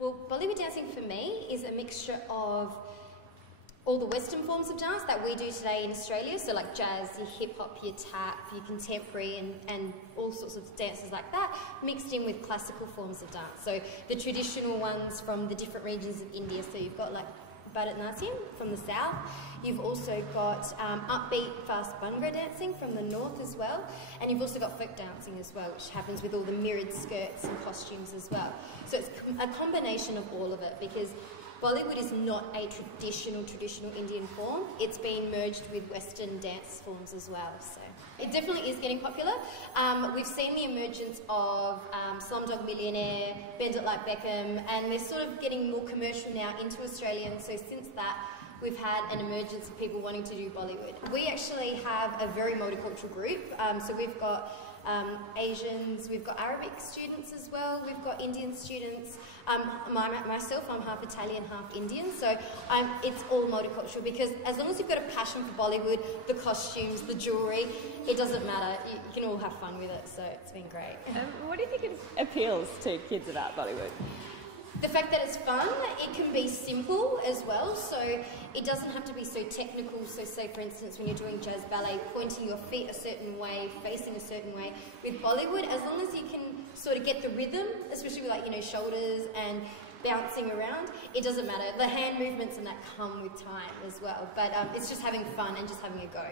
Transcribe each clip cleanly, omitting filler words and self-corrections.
Well, Bollywood dancing for me is a mixture of all the Western forms of dance that we do today in Australia, so like jazz, your hip-hop, your tap, your contemporary, and all sorts of dances like that, mixed in with classical forms of dance. So the traditional ones from the different regions of India, so you've got like Bharatanatyam from the south, you've also got upbeat, fast Bhangra dancing from the north as well, and you've also got folk dancing as well, which happens with all the mirrored skirts and costumes as well. So it's a combination of all of it, because Bollywood is not a traditional Indian form. It's been merged with Western dance forms as well. So it definitely is getting popular. We've seen the emergence of Slumdog Millionaire, Bend It Like Beckham, and they're sort of getting more commercial now into Australia. And so since that, we've had an emergence of people wanting to do Bollywood. We actually have a very multicultural group. So we've got Asians, we've got Arabic students as well, we've got Indian students. Myself, I'm half Italian, half Indian, so it's all multicultural, because as long as you've got a passion for Bollywood, the costumes, the jewellery, it doesn't matter. You can all have fun with it, so it's been great. What do you think appeals to kids about Bollywood? The fact that it's fun, it can be simple as well, so it doesn't have to be so technical. So say for instance when you're doing jazz ballet, pointing your feet a certain way, facing a certain way. With Bollywood, as long as you can sort of get the rhythm, especially with like, you know, shoulders and bouncing around, it doesn't matter. The hand movements and that come with time as well, but it's just having fun and just having a go.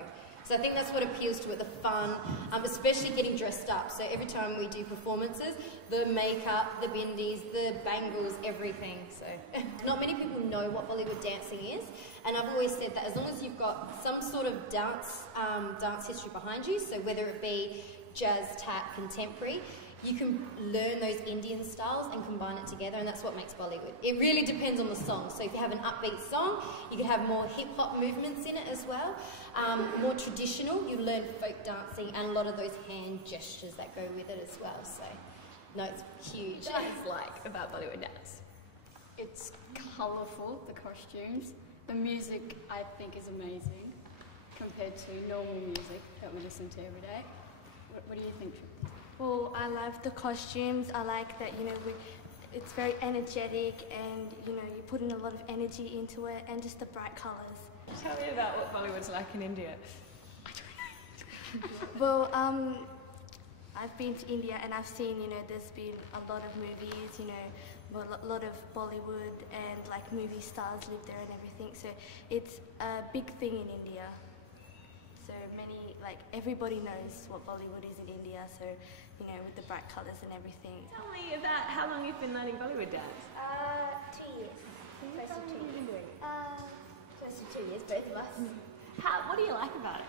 So I think that's what appeals to it, the fun, especially getting dressed up. So every time we do performances, the makeup, the bindis, the bangles, everything. So not many people know what Bollywood dancing is, and I've always said that as long as you've got some sort of dance history behind you, so whether it be jazz, tap, contemporary, you can learn those Indian styles and combine it together, and that's what makes Bollywood. It really depends on the song. So if you have an upbeat song, you can have more hip-hop movements in it as well. More traditional, you learn folk dancing and a lot of those hand gestures that go with it as well. So, no, it's huge. What do you like about Bollywood dance? It's colourful, the costumes. The music, I think, is amazing compared to normal music that we listen to every day. What do you think, Tripti? Well, I love the costumes. I like that, you know, it's very energetic, and, you know, you put in a lot of energy into it, and just the bright colours. Tell me about what Bollywood's like in India. Well, I've been to India, and I've seen, you know, there's been a lot of movies, you know, a lot of Bollywood, and like movie stars live there and everything. So it's a big thing in India. So many, like, everybody knows what Bollywood is in India, so, you know, with the bright colours and everything. Tell me about how long you've been learning Bollywood dance. 2 years. Close to 2 years. Close to 2 years, both of us. What do you like about it?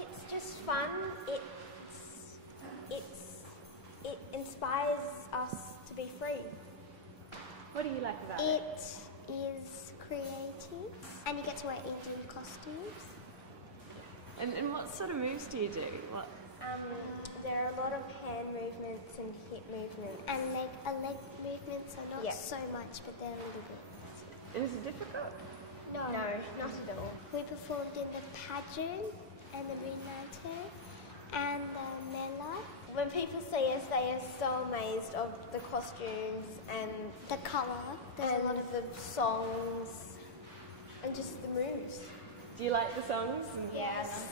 It's just fun. It inspires us to be free. What do you like about it? It is creative, and you get to wear Indian costumes. And what sort of moves do you do? What? There are a lot of hand movements and hip movements. And leg movements are not so much, but they're a little bit. Is it difficult? No, not at all. We performed in the pageant and the Myrna and the Mela. When people see us, they are so amazed of the costumes and the colour. There's a lot of the songs and just the moves. Do you like the songs? Yes.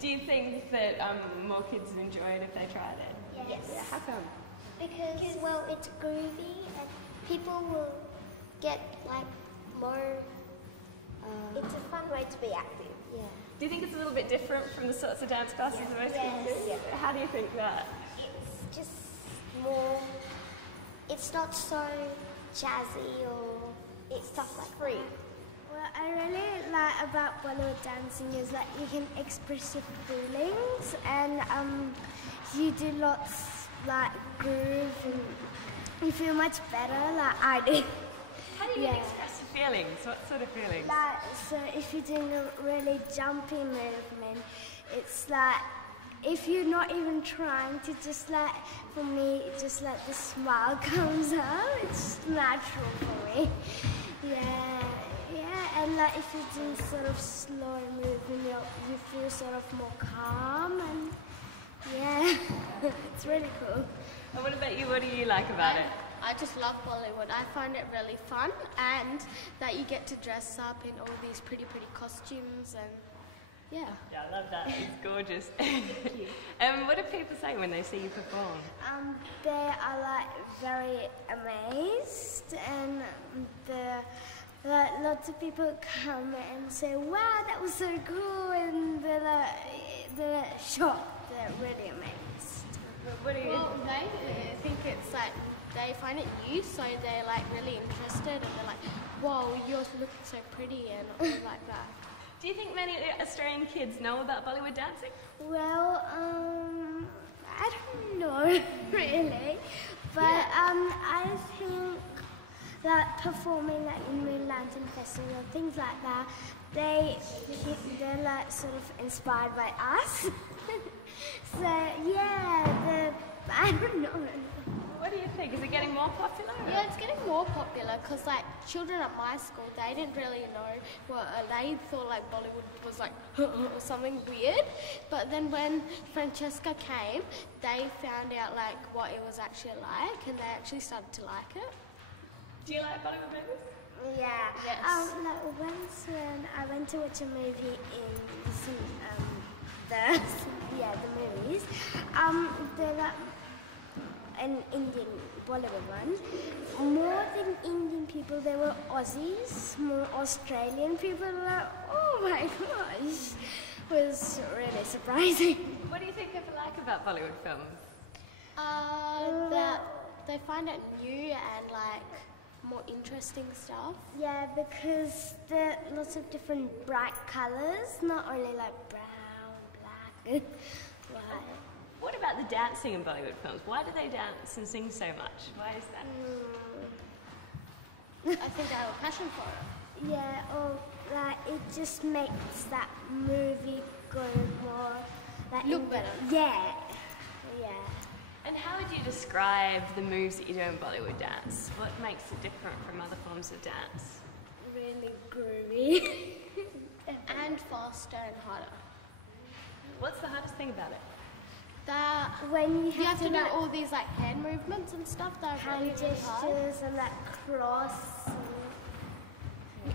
Do you think that more kids would enjoy it if they tried it? Yes. Yeah, how come? Because, well, it's groovy and people will get, like, more... it's a fun way to be active. Yeah. Do you think it's a little bit different from the sorts of dance classes that most kids do? Yeah. How do you think that? It's just more... It's not so jazzy or... It's stuff like free. What I really like about Bollywood dancing is that you can express your feelings, and you do lots like groove, and you feel much better like I do. How do you express your feelings? What sort of feelings? Like, so if you're doing a really jumpy movement, it's like, if you're not even trying to, just like, for me, just like the smile comes out, it's natural for me. And like if you do sort of slow movement, you feel sort of more calm, and it's really cool. And what about you? What do you like about it? I just love Bollywood. I find it really fun, and that you get to dress up in all these pretty costumes, and yeah. Yeah, I love that. It's gorgeous. Thank you. What do people say when they see you perform? They are like very amazed, and lots of people come and say, "Wow, that was so cool!" and they're shocked. They're really amazed. What do you? Well, they think it's like they find it new, so they're like really interested, and they're like, "Whoa, you're looking so pretty," and all like that. Do you think many Australian kids know about Bollywood dancing? Well, I don't know really, but I think that performing like in Moon Lantern Festival and things like that, they're like sort of inspired by us. So yeah, I don't know. What do you think? Is it getting more popular? Yeah, it's getting more popular because like children at my school, they didn't really know what they thought like Bollywood was like something weird. But then when Francesca came, they found out like what it was actually like, and they actually started to like it. Do you like Bollywood movies? Yeah. Yes. Like once when I went to watch a movie in the movies, they're like an Indian Bollywood one. More than Indian people, there were Aussies, more Australian people. Like, oh my gosh, it was really surprising. What do you think people like about Bollywood films? That they find it new and like more interesting stuff. Yeah, because there are lots of different bright colours, not only like brown, black, white. What about the dancing in Bollywood films? Why do they dance and sing so much? Why is that? I think they have a passion for it. Yeah, or like it just makes that movie go more like Look better. Yeah, yeah. And how would you describe the moves that you do in Bollywood dance? What makes it different from other forms of dance? Really groovy. And faster and harder. What's the hardest thing about it? That When you have to do like, all these like hand movements and stuff that are hand really, really hard. gestures and like cross,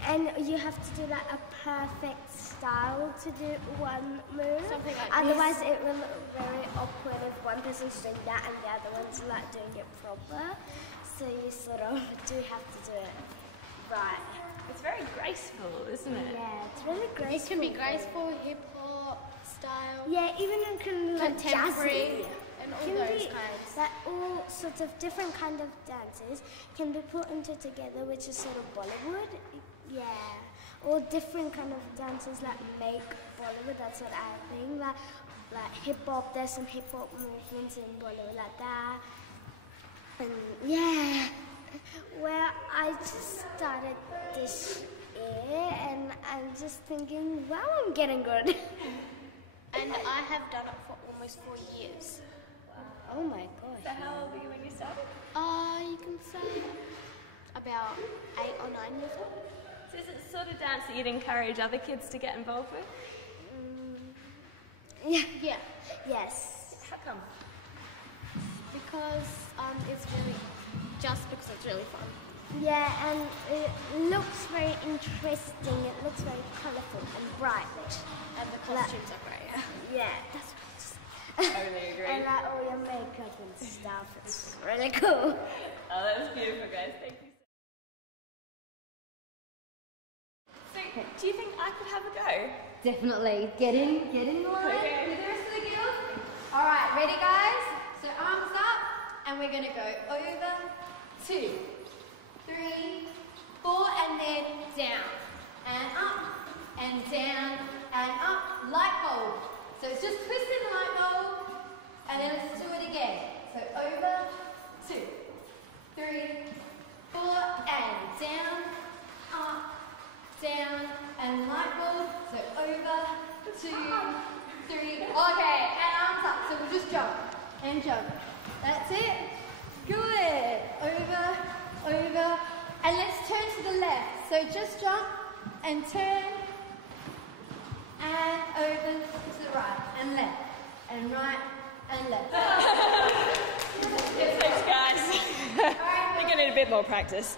and you have to do like a perfect style to do one move. Something like Otherwise, it will look very awkward if one person's doing that and the other one's like doing it proper. So you sort of do have to do it right. It's very graceful, isn't it? Yeah, it's really graceful. It can be graceful, hip hop style, Yeah, even it can like contemporary, jazzy. and all Can those be kinds. that all sorts of different kind of dances can be put into together, which is sort of Bollywood. Yeah, all different kind of dances like make Bollywood. That's what I think. Like hip hop. There's some hip hop movements in Bollywood like that. And yeah, well, I just started this year, and I'm just thinking, wow, I'm getting good. And I have done it for almost 4 years. Oh my gosh. So how old were you when you started? You can say about 8 or 9 years old. So is it the sort of dance that you'd encourage other kids to get involved with? Yeah. Yeah, Yes. How come? because it's really fun. Yeah, and it looks very interesting. It looks very colourful and bright. And the costumes are great. Yeah, that's Totally agree. and like all your makeup and stuff. It's really cool. Oh, that was beautiful, guys. Thank you. So, do you think I could have a go? Definitely. Get in the line Okay. with the rest of the girls. All right, ready, guys? So arms up, and we're going to go over, 2, 3, 4, and then down, and up, and down, and up, light bulb. So it's just twisting the light bulb, and then let's do it again. So over, 2, 3, 4, and down, up, down, and light bulb. So over, 2, 3. Okay, and arms up. So we'll just jump and jump. That's it. Good. Over, and let's turn to the left. So just jump and turn, and over to the right and left, and right and left. Yes, thanks, guys. All right, need a bit more practice.